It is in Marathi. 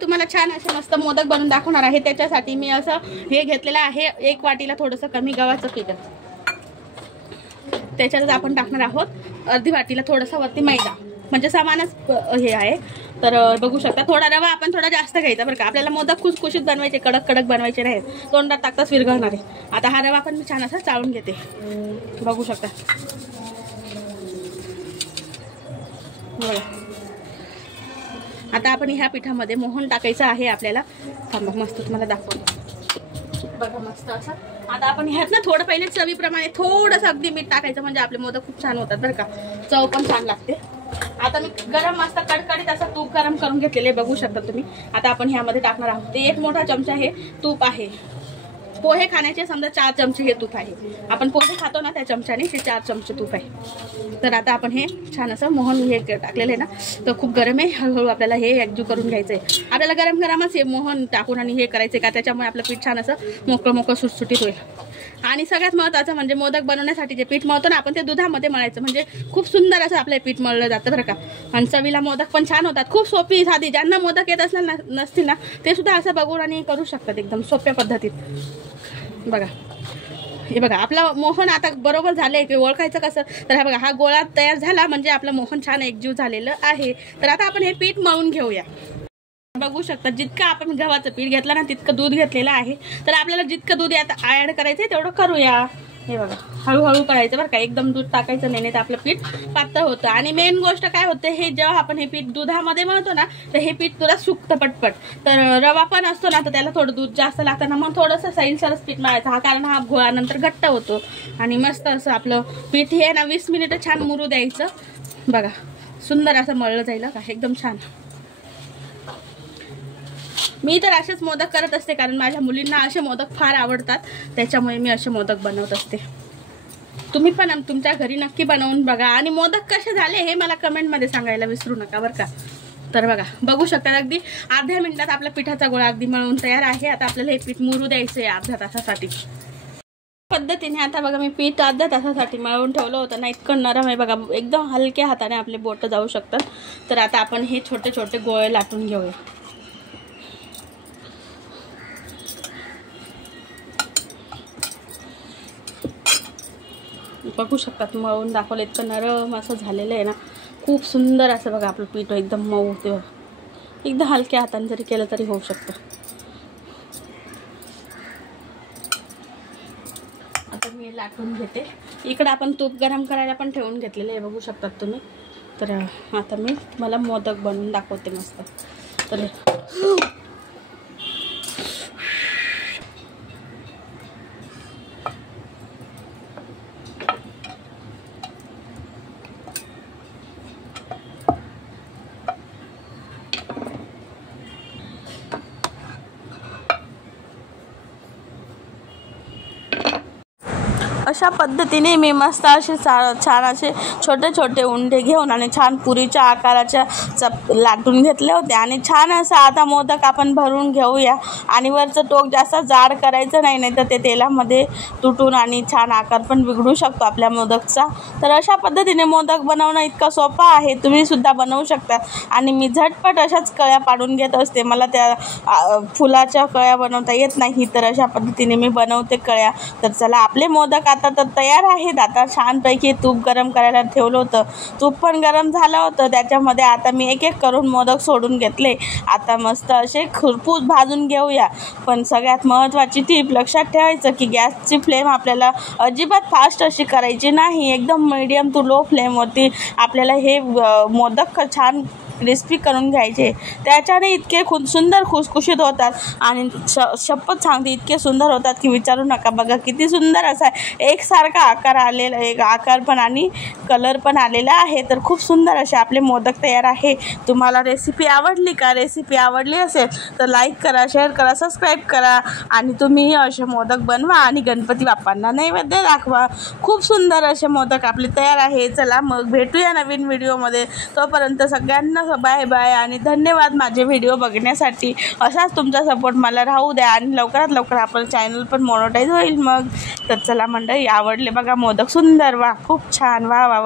तुम्हाला छान असे मस्त मोदक बनवून दाखवणार आहे। त्याच्यासाठी मी असं हे घेतलेलं आहे, 1 वाटीला थोडंसं कमी गव्हाचं पीठ, त्याच्यात आपण टाकणार आहोत अर्धी वाटीला थोडंसं वरती मैदा, म्हणजे समानच हे आहे। तर बघू शकता थोडा रवा आपण थोडा जास्त घ्यायचा बरं का, आपल्याला मोदक खुसखुशीत बनवायचे, कडक कडक बनवायचे नाही, तोंडात टाकताच विरघळणार आहे। आता हा रवा पण मी छान असा चाळून घेते, बघू शकता। आता आपण ह्या पिठामध्ये मोहन टाकायचं आहे आपल्याला, थांबा मस्त तुम्हाला दाखवतो बघा मस्त असं। आता आपण ह्यात ना थोडं पहिले चवीप्रमाणे थोडंसं अगदी मीठ टाकायचं, म्हणजे आपले मोदक खूप छान होतात बरं का, चव पण छान लागते। आता मी गरम मस्त कडकडीत असं तूप गरम करून घेतलेले बघू शकता तुम्ही। आता आपण ह्यामध्ये टाकणार आहोत ते 1 मोठा चमचा हे तूप आहे। पोहे खाण्याचे समजा 4 चमचे हे तूप आहे, आपण पोहे खातो ना त्या चमच्याने हे 4 चमचे तूप आहे। तर आता आपण हे छान असं मोहन हे टाकलेलं आहे ना, तर खूप गरम आहे, हळूहळू आपल्याला हे एकजीव करून घ्यायचं आहे। आपल्याला गरम गरमच हे मोहन टाकून आणि हे करायचं का, त्याच्यामुळे आपलं पीठ छान असं मोकळं मोकळं सुटसुटीत होईल। आणि सगळ्यात महत्त्वाचं म्हणजे मोदक बनवण्यासाठी जे पीठ मळतो ना आपण, ते दुधामध्ये मळायचं, म्हणजे खूप सुंदर असं आपलं पीठ मळलं जातं बरं का। आणि चवीला मोदक पण छान होतात, खूप सोपी साधी, ज्यांना मोदक येत असणार नसतील ना ते सुद्धा असं बघून आणि करू शकतात एकदम सोप्या पद्धतीत। बघा हे बघा आपला मोहन आता बरोबर झालंय की ओळखायचं कसं, तर हा बघा हा गोळा तयार झाला म्हणजे आपलं मोहन छान एकजीव झालेलं आहे। तर आता आपण हे पीठ मळून घेऊया, बघू शकता जितकं आपण गव्हाचं पीठ घेतलं ना तितकं दूध घेतलेलं आहे। तर आपल्याला जितकं दूध आता ऍड करायचंय तेवढं करूया। हे बघा हळूहळू करायचं बरं का, एकदम दूध टाकायचं नाही, तर आपलं पीठ पातळ होतं। आणि मेन गोष्ट काय होते, हे जेव्हा आपण हे पीठ दुधामध्ये मळतो ना तर हे पीठ तुला सुकतं पटपट, तर रवा पण असतो ना तर त्याला थोडं दूध जास्त लागतं ना, मग थोडंसं सैलसरच पीठ मळायचं, हा कारण हा गोळानंतर घट्ट होतो। आणि मस्त असं आपलं पीठ हे ना 20 मिनिटं छान मुरू द्यायचं, बघा सुंदर असं मळलं जाईल का, एकदम छान। मी तर असेच मोदक करत असते, कारण माझ्या मुलींना असे मोदक फार आवडतात, त्याच्यामुळे मी असे मोदक बनवत असते। तुम्ही पण तुमच्या घरी नक्की बनवून बघा, आणि मोदक कसे झाले हे मला कमेंटमध्ये सांगायला विसरू नका बरं का। तर बघा बघू शकता अगदी अर्ध्या मिनिटात आपल्या पिठाचा गोळा अगदी मळून तयार आहे। आता आपल्याला हे पीठ मुरू द्यायचं आहे अर्ध्या तासासाठी पद्धतीने। आता बघा मी पीठ अर्ध्या तासासाठी मळून ठेवलं होतं ना, इतकं नरम आहे बघा, एकदम हलक्या हाताने आपले बोटं जाऊ शकतात। तर आता आपण हे छोटे छोटे गोळे लाटून घेऊया, बघू शकतात मळून दाखवलं, इतकं नरम असं झालेलं आहे ना, खूप सुंदर असं बघा आपलं पीठ एकदम मऊ होते, एकदम हलक्या हाताने जरी केलं तरी होऊ शकतं। आता मी लाटून घेते, इकडे आपण तूप गरम करायला पण ठेवून घेतलेलं आहे बघू शकतात तुम्ही। तर आता मी तुम्हाला मोदक बनवून दाखवते मस्त। तर अशा पद्धतीने मी मस्त असे छान असे छोटे छोटे उंडे घेऊन आणि छान पुरीच्या आकाराच्या लाटून घेतले होते। आणि छान असं आता मोदक आपण भरून घेऊया, आणि वरचं टोक जास्त जाड करायचं नाही, नाही तर ते तेलामध्ये तुटून आणि छान आकार पण बिघडू शकतो आपल्या मोदकचा। तर अशा पद्धतीने मोदक बनवणं इतकं सोपं आहे, तुम्ही सुद्धा बनवू शकता। आणि मी झटपट अशाच कळ्या पाडून घेत असते, मला त्या फुलाच्या कळ्या बनवता येत नाही, तर अशा पद्धतीने मी बनवते कळ्या। तर चला आपले मोदक आता तर तयार आहेत। आता छानपैकी तूप गरम करायला ठेवलं होतं, तूप पण गरम झालं होतं, त्याच्यामध्ये आता मी एक एक करून मोदक सोडून घेतले। आता मस्त असे खरपूस भाजून घेऊया। पण सगळ्यात महत्त्वाची टीप लक्षात ठेवायचं की गॅसची फ्लेम आपल्याला अजिबात फास्ट अशी करायची नाही, एकदम मीडियम टू लो फ्लेमवरती आपल्याला हे मोदक छान क्रिस्पी करून घ्यायचे। त्याच्याने इतके सुंदर खुसखुशीत होतात, आणि शपथ सांगते इतके सुंदर होतात की विचारू नका। बघा किती सुंदर असा एकसारखा आकार आलेला, एक आकार पण आणि कलर पण आलेला आहे। तर खूप सुंदर असे आपले मोदक तयार आहे। तुम्हाला रेसिपी आवडली का? रेसिपी आवडली असेल तर लाईक करा, शेअर करा, सबस्क्राईब करा, आणि तुम्ही असे मोदक बनवा आणि गणपती बाप्पांना नैवेद्य दाखवा। खूप सुंदर असे मोदक आपले तयार आहे। चला मग भेटूया नवीन व्हिडिओमध्ये, तोपर्यंत सगळ्यांना बाय बाय आणि धन्यवाद माझे व्हिडिओ बघण्यासाठी। असाच तुमचा सपोर्ट मला राहू द्या, आणि लवकरात लवकर आपलं चॅनल पण मोनेटाईज होईल मग। तर चला मंडळी, आवडले बघा मोदक, सुंदर, वा खूप छान, वा वा।